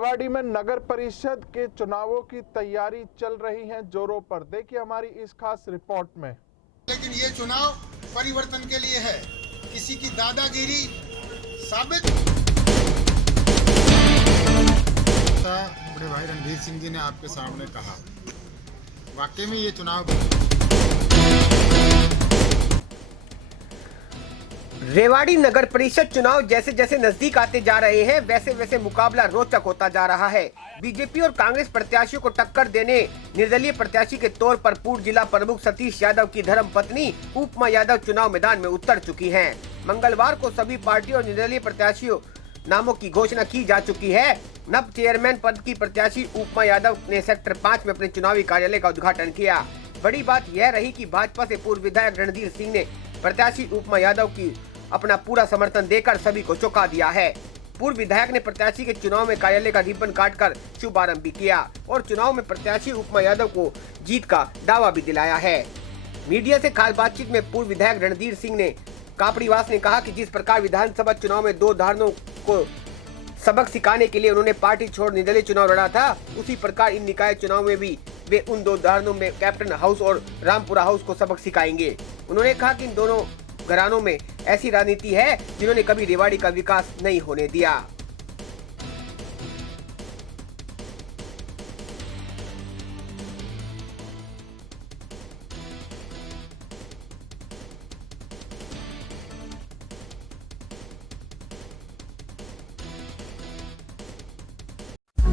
रेवाड़ी में नगर परिषद के चुनावों की तैयारी चल रही है जोरों पर। देखिए हमारी इस खास रिपोर्ट में। लेकिन ये चुनाव परिवर्तन के लिए है, किसी की दादागिरी साबित। बड़े भाई रणधीर सिंह जी ने आपके सामने कहा, वाकई में ये चुनाव रेवाड़ी नगर परिषद चुनाव जैसे जैसे नजदीक आते जा रहे हैं वैसे वैसे मुकाबला रोचक होता जा रहा है। बीजेपी और कांग्रेस प्रत्याशियों को टक्कर देने निर्दलीय प्रत्याशी के तौर पर पूर्व जिला प्रमुख सतीश यादव की धर्मपत्नी उपमा यादव चुनाव मैदान में उतर चुकी हैं। मंगलवार को सभी पार्टी और निर्दलीय प्रत्याशियों नामों की घोषणा की जा चुकी है। नव चेयरमैन पद की प्रत्याशी उपमा यादव ने सेक्टर 5 में अपने चुनावी कार्यालय का उद्घाटन किया। बड़ी बात यह रही कि भाजपा से पूर्व विधायक रणधीर सिंह ने प्रत्याशी उपमा यादव की अपना पूरा समर्थन देकर सभी को चौंका दिया है। पूर्व विधायक ने प्रत्याशी के चुनाव में कार्यालय का रिबन काटकर शुभारंभ भी किया और चुनाव में प्रत्याशी उपमा यादव को जीत का दावा भी दिलाया है। मीडिया से खास बातचीत में पूर्व विधायक रणधीर सिंह ने कापड़ीवास ने कहा कि जिस प्रकार विधानसभा चुनाव में दो धारणों को सबक सिखाने के लिए उन्होंने पार्टी छोड़ निर्दलीय चुनाव लड़ा था, उसी प्रकार इन निकाय चुनाव में भी वे उन दो धारणों में कैप्टन हाउस और रामपुरा हाउस को सबक सिखाएंगे। उन्होंने कहा कि इन दोनों घरानों में ऐसी राजनीति है जिन्होंने कभी रेवाड़ी का विकास नहीं होने दिया।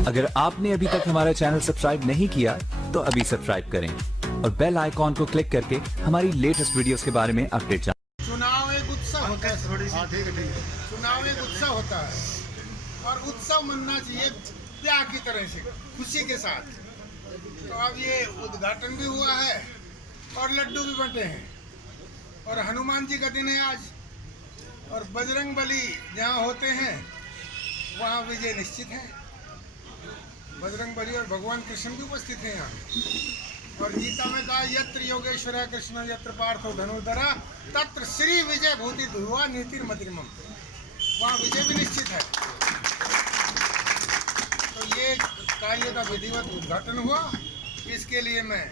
अगर आपने अभी तक हमारा चैनल सब्सक्राइब नहीं किया तो अभी सब्सक्राइब करें और बेल आइकॉन को क्लिक करके हमारी लेटेस्ट वीडियोस के बारे में अपडेट जानें। चुनाव एक उत्सव होता है, चुनाव एक उत्सव होता है और उत्सव मनना चाहिए प्यार की तरह से, खुशी के साथ। तो अब ये उद्घाटन भी हुआ है और लड्डू भी बंटे हैं और हनुमान जी का दिन है आज, और बजरंग बली जहाँ होते हैं वहाँ विजय निश्चित है। बजरंग बली और भगवान कृष्ण भी उपस्थित हैं यहाँ। और गीता में कहा, यत्र योगेश्वर कृष्ण यत्र पार्थो धनुर्धरा तत्र श्री विजय भूति ध्रुवा नीतिर्मतिर्मम, वहाँ विजय भी निश्चित है। तो ये कार्य का विधिवत उद्घाटन हुआ, इसके लिए मैं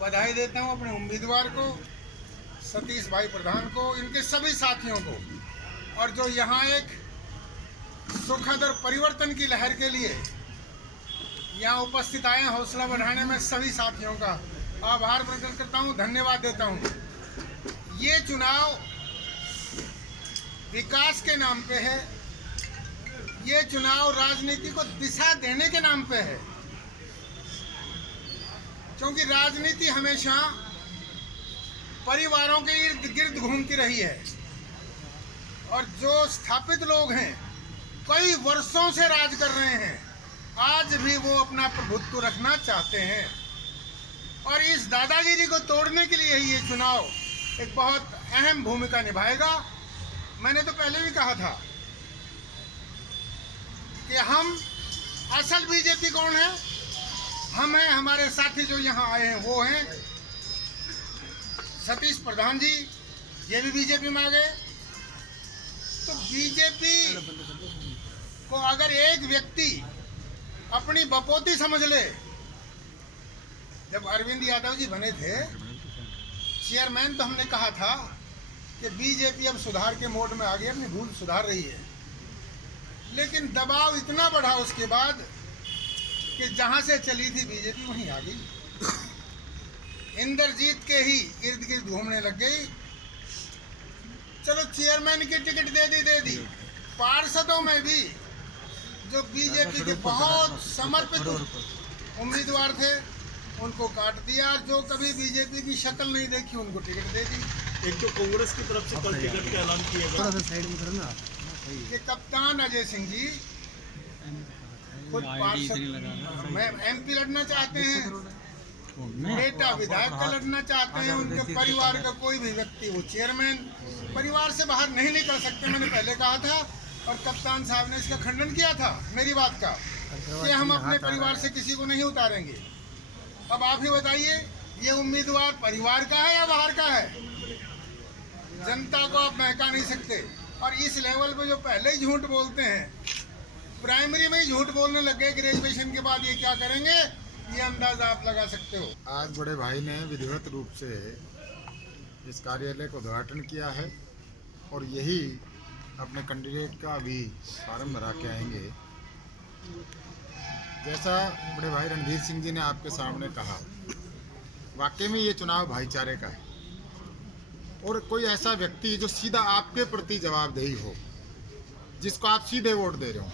बधाई देता हूँ अपने उम्मीदवार को, सतीश भाई प्रधान को, इनके सभी साथियों को, और जो यहाँ एक सुखद और परिवर्तन की लहर के लिए यहाँ उपस्थित आए, हौसला बढ़ाने में सभी साथियों का आभार प्रकट करता हूँ, धन्यवाद देता हूँ। ये चुनाव विकास के नाम पे है, ये चुनाव राजनीति को दिशा देने के नाम पे है, क्योंकि राजनीति हमेशा परिवारों के इर्द गिर्द घूमती रही है और जो स्थापित लोग हैं कई वर्षों से राज कर रहे हैं, आज भी वो अपना प्रभुत्व रखना चाहते हैं और इस दादागिरी को तोड़ने के लिए ही ये चुनाव एक बहुत अहम भूमिका निभाएगा। मैंने तो पहले भी कहा था कि हम असल बीजेपी कौन है, हम हैं, हमारे साथी जो यहाँ आए हैं वो हैं सतीश प्रधान जी, ये भी बीजेपी में आ गए। तो बीजेपी को अगर एक व्यक्ति अपनी बपोती समझ ले, जब अरविंद यादव जी बने थे चेयरमैन तो हमने कहा था कि बीजेपी अब सुधार के मोड में आ गई, अपनी भूल सुधार रही है, लेकिन दबाव इतना बढ़ा उसके बाद कि जहां से चली थी बीजेपी वहीं आ गई, इंद्रजीत के ही इर्द गिर्द घूमने लग गई। चलो चेयरमैन की टिकट दे दी, पार्षदों में भी जो बीजेपी के बहुत समर्पित उम्मीदवार थे उनको काट दिया, और जो कभी बीजेपी की शक्ल नहीं देखी उनको टिकट दे दी। एक तो कांग्रेस की तरफ से कल टिकट का ऐलान किया गया कि कप्तान अजय सिंह जी खुद पार्षद में एमपी लड़ना चाहते हैं, बेटा विधायक का लड़ना चाहते हैं, उनके परिवार का कोई भी व्यक्ति वो चेयरमैन परिवार से बाहर नहीं निकल सकते। मैंने पहले कहा था और कप्तान साहब ने इसका खंडन किया था मेरी बात का कि हम अपने परिवार से किसी को नहीं उतारेंगे। अब आप ही बताइए, ये उम्मीदवार परिवार का है या बाहर का है? जनता को आप बहका नहीं सकते। और इस लेवल पे जो पहले ही झूठ बोलते हैं प्राइमरी में ही झूठ बोलने लग गए, ग्रेजुएशन के बाद ये क्या करेंगे, ये अंदाजा आप लगा सकते हो। आज बड़े भाई ने विधिवत रूप से इस कार्यालय का उद्घाटन किया है और यही अपने कैंडिडेट का भी फॉर्म भरा के आएंगे। जैसा बड़े भाई रणधीर सिंह जी ने आपके सामने कहा, वाकई में ये चुनाव भाईचारे का है और कोई ऐसा व्यक्ति जो सीधा आपके प्रति जवाबदेही हो, जिसको आप सीधे वोट दे रहे हो,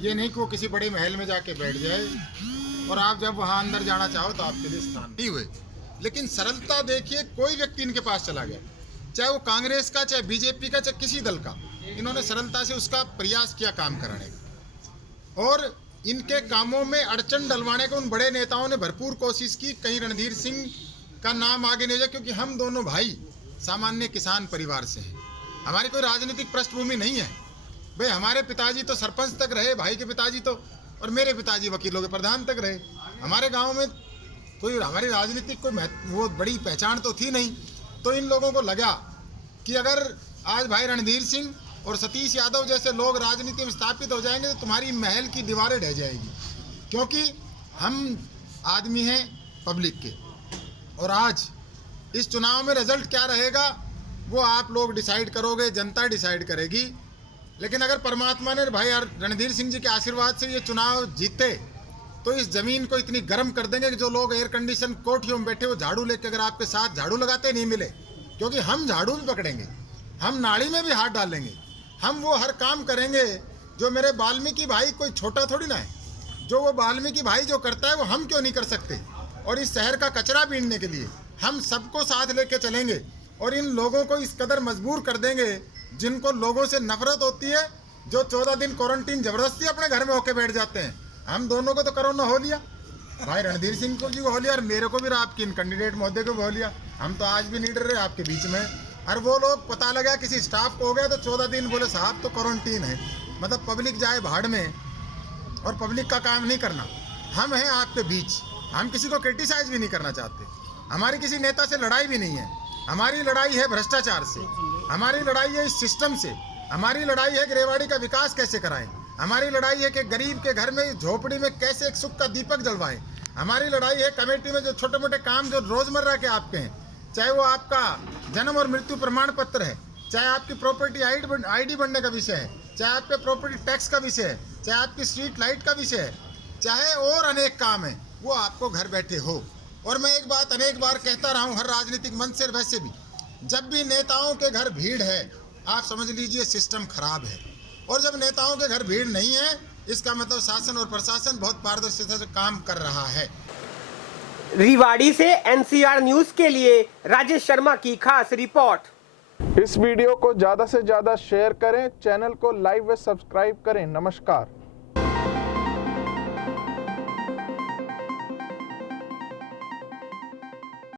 ये नहीं कि वो किसी बड़े महल में जाके बैठ जाए और आप जब वहाँ अंदर जाना चाहो तो आपके लिए स्थान नहीं हुए। लेकिन सरलता देखिए, कोई व्यक्ति इनके पास चला गया, चाहे वो कांग्रेस का, चाहे बीजेपी का, चाहे किसी दल का, इन्होंने सरलता से उसका प्रयास किया काम कराने का और इनके कामों में अड़चन डलवाने को उन बड़े नेताओं ने भरपूर कोशिश की। कहीं रणधीर सिंह का नाम आगे नहीं जाए, क्योंकि हम दोनों भाई सामान्य किसान परिवार से हैं, हमारी कोई राजनीतिक पृष्ठभूमि नहीं है। भाई हमारे पिताजी तो सरपंच तक रहे, भाई के पिताजी तो, और मेरे पिताजी वकीलों के प्रधान तक रहे। हमारे गांव में कोई हमारी राजनीतिक कोई वो बड़ी पहचान तो थी नहीं। तो इन लोगों को लगा कि अगर आज भाई रणधीर सिंह और सतीश यादव जैसे लोग राजनीति में स्थापित हो जाएंगे तो तुम्हारी महल की दीवारें ढह जाएगी, क्योंकि हम आदमी हैं पब्लिक के। और आज इस चुनाव में रिजल्ट क्या रहेगा वो आप लोग डिसाइड करोगे, जनता डिसाइड करेगी। लेकिन अगर परमात्मा ने भाई रणधीर सिंह जी के आशीर्वाद से ये चुनाव जीते तो इस ज़मीन को इतनी गर्म कर देंगे कि जो लोग एयर कंडीशन कोठियों में बैठे वो झाड़ू लेकर अगर आपके साथ झाड़ू लगाते नहीं मिले, क्योंकि हम झाड़ू भी पकड़ेंगे, हम नाली में भी हाथ डालेंगे, हम वो हर काम करेंगे जो मेरे वाल्मीकि भाई कोई छोटा थोड़ी ना है। जो वो वाल्मीकि भाई जो करता है वो हम क्यों नहीं कर सकते। और इस शहर का कचरा बीनने के लिए हम सबको साथ लेके चलेंगे और इन लोगों को इस कदर मजबूर कर देंगे जिनको लोगों से नफरत होती है, जो 14 दिन क्वारंटीन जबरदस्ती अपने घर में होके बैठ जाते हैं। हम दोनों को तो कोरोना हो लिया, भाई रणधीर सिंह को जी को हो लिया और मेरे को भी, आपकी इन कैंडिडेट महोदय को भी हो लिया। हम तो आज भी नहीं डर रहे आपके बीच में। और वो लोग पता लगा किसी स्टाफ को हो गया तो 14 दिन बोले साहब तो क्वारंटीन है, मतलब पब्लिक जाए भाड़ में और पब्लिक का काम नहीं करना। हम हैं आपके बीच, हम किसी को क्रिटिसाइज भी नहीं करना चाहते, हमारी किसी नेता से लड़ाई भी नहीं है। हमारी लड़ाई है भ्रष्टाचार से, हमारी लड़ाई है इस सिस्टम से, हमारी लड़ाई है कि रेवाड़ी का विकास कैसे कराएं, हमारी लड़ाई है कि गरीब के घर में झोपड़ी में कैसे एक सुख का दीपक जलवाएं, हमारी लड़ाई है कमेटी में जो छोटे मोटे काम जो रोजमर्रा के आपके हैं, चाहे वो आपका जन्म और मृत्यु प्रमाण पत्र है, चाहे आपकी प्रॉपर्टी आईडी बनने का विषय है, चाहे आपके प्रॉपर्टी टैक्स का विषय है, चाहे आपकी स्ट्रीट लाइट का विषय है, चाहे और अनेक काम है, वो आपको घर बैठे हो। और मैं एक बात अनेक बार कहता रहा हूँ हर राजनीतिक मंच से, वैसे भी जब भी नेताओं के घर भीड़ है आप समझ लीजिए सिस्टम खराब है, और जब नेताओं के घर भीड़ नहीं है इसका मतलब शासन और प्रशासन बहुत पारदर्शिता से काम कर रहा है। रेवाड़ी से एनसीआर न्यूज के लिए राजेश शर्मा की खास रिपोर्ट। इस वीडियो को ज्यादा से ज्यादा शेयर करें, चैनल को लाइक व सब्सक्राइब करें। नमस्कार।